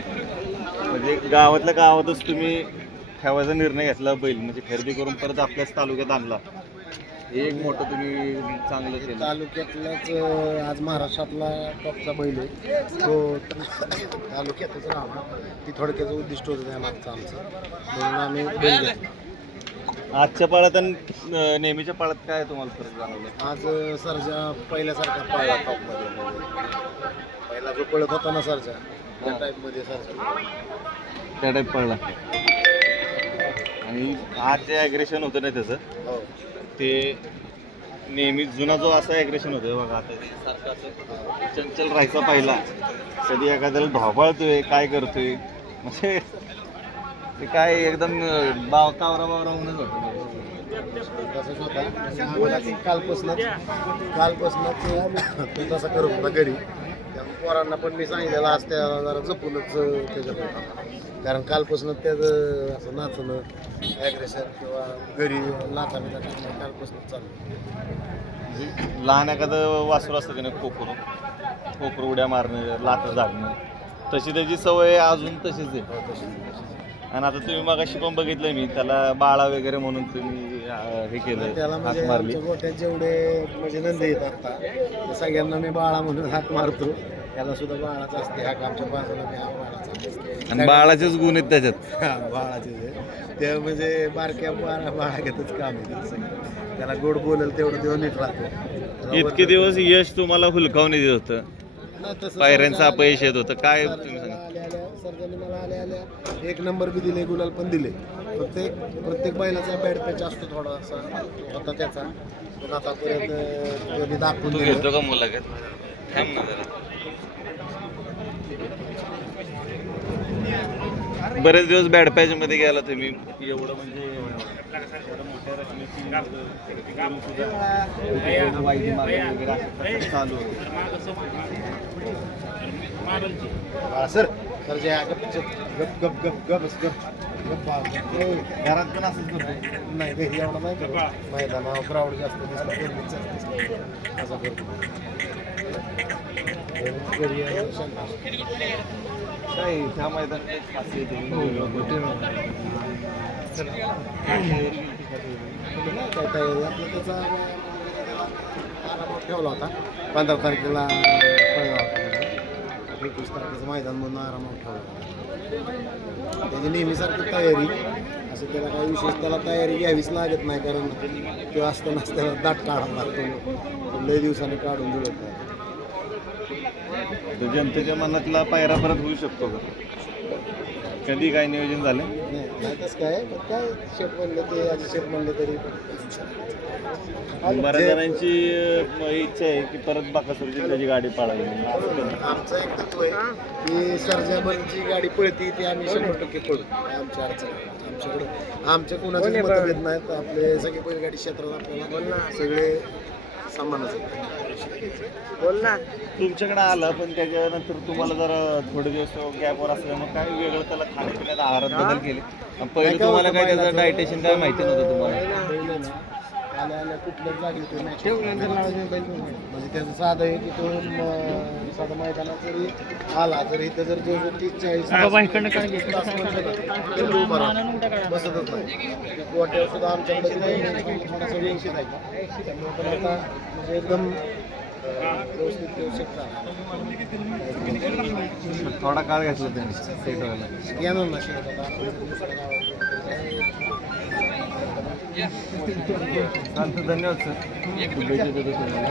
म्हणजे गावातल्या गावातच तुम्ही ठेवायचा निर्णय घेतला बैल म्हणजे खरेदी करून परत आपल्याच तालुक्यात आणला. हे एक मोठं तुम्ही चांगलं केलं. तालुक्यातलाच आज महाराष्ट्रातला टॉपचा बैल आहे. तो तालुक्यातच राहावा ती थोडक्याचं उद्दिष्ट होतं त्या मागचं आमचं. म्हणून आम्ही बैल घेतला. आजच्या पाळात आणि अं, नेहमीच्या पाळात काय तुम्हाला फरक जाणवलं? आज सरजा पहिल्यासारखा पळला टॉपमध्ये पहिला जो पळत होता ना सरजा त्या. टाईपमध्ये सरजा. त्या टाईप पळला. आणि आज जे ॲग्रेशन होतं ना त्याचं हो. ते नेहमी जुना जो असा ॲग्रेशन होतं बघा आता ते सारखं असं चंचल राहायचा पहिला. कधी एखाद्याला धावपळतोय काय करतोय म्हणजे ते काय एकदम बाव कावरा बावरा होऊनच होतं. तसंच होता कालपासूनच कालपासूनच तो तसा करत होता घरी. त्यामुळे पोरांना पण मी सांगितलेलं आज त्याला जरा जपूनच त्याच्यात होता. कारण कालपासूनच त्याचं असं नाचणं ॲग्रेशन किंवा घरी लाथा बिथा टाकणं कालपासूनच चालू. लहान एखादं वासरू असतं की नाही कोकरू कोकरू उड्या मारणं लाथा झाडणं तशी त्याची सवय अजून तशीच आहे. हो, तशी आणि आता तुम्ही मगाशी पण बघितलं मी त्याला बाळा वगैरे म्हणून तुम्ही अं, हे केलं त्याला हाक म्हणजे मारली. आमच्या गोट्यात जेवढे म्हणजे नंद येत आता सगळ्यांना मी बाळा म्हणून हाक मारतो. त्याला सुद्धा बाळाचा असते हाक आमच्या बाजूला मी हा बाळाचा असते. आणि बाळाचेच गुण आहेत त्याच्यात. हा, बाळाचे जे. ते म्हणजे बारक्या बाळा बाळा घेतच काम आहे सगळं. त्याला गोड बोलेल तेवढं तेव्हा नीट राहतो. त्याला इतके दिवस यश तुम्हाला हुलकावून येत होतं. नाही, तसं पायऱ्यांचं अपयश येत होतं. काय तुम्ही सांगा? सरकारने मला आल्या आल्या. एक नंबर बी दिले गुलाल पण दिले. प्रत्येक प्रत्येक बैलाचा बॅड पॅच असतो थोडासा. होता त्याचा. पण आतापर्यंत कधी दाखवून दिलं. घेतो का मुलाखत? थांब ना जरा. बरेच दिवस बॅड पॅच मध्ये गेला तुम्ही. एवढं म्हणजे एवढं मोठ्या रकमेची करून सुद्धा वाईट मागणी वगैरे असं कसं चालू होतं. हा, सर. सर जे गप गप गप गप गप गप घरात पण असंच करतो नाही घरी एवढा नाही करत मैदानावर क्राऊड जास्त दिसतो. असं करतो घरी. काय ह्या. हो, नाही काय काय आपलं त्याचा ठेवला होता पंधरा तारखेला पडला होता म्हणजे. एकवीस तारखेचं मैदान म्हणून आरामात ठेवला. त्याची नेहमीसारखी तयारी असं त्याला काही विशेष त्याला तयारी घ्यावीच लागत नाही कारण ते असतानाच त्याला दाट काढावा लागतो. लय दिवसांनी काढून जुळत नाही जनतेच्या मनातला पायरा परत होऊ शकतो का? कधी काय नियोजन झालं तसं काय? पण काय शेट म्हणलं ते आधी शेट म्हणलं तरी बऱ्याच जणांची अं, इच्छा आहे की परत बाकासुरची त्याची गाडी पाळावी आमचं एक तत्व आहे की सर्जाबनची गाडी पळती ती आम्ही शंभर टक्के पळू. काय आमची अडचण. आमच्याकडं आमच्या कोणाचे मतभेद नाहीत. आपले सगळे बैलगाडी क्षेत्रात आपल्याला सगळे समानच बोल ना. तुमच्याकडे आलं पण त्याच्यानंतर तुम्हाला जरा थोडे दिवस गॅपवर असल्यामुळे काय वेगळं त्याला खाण्यापिण्यात आहारात बदल केले? पहिले तुम्हाला होतं काय त्याचं? डायटेशन काय माहिती नव्हतं तुम्हाला? आल्या आल्या कुठल्याच जागी तो म्हणजे त्याचं साधं आहे की तो म, साधं मैदानात जरी आला तर इथं जर जो जो तीस चाळीस तास तो उभा राहतो. बसतच नाही. गोट्यावर सुद्धा आमच्याकडे तिथं थोडासा व्यवस्थित आहे त्यामुळे पण आता म्हणजे एकदम व्यवस्थित व्यवस्थित राहणार. थोडा काळ घेतला त्यांनी सेट व्हायला येणार ना चालतं धन्यवाद सर. शुभेच्छा देतो तुम्हाला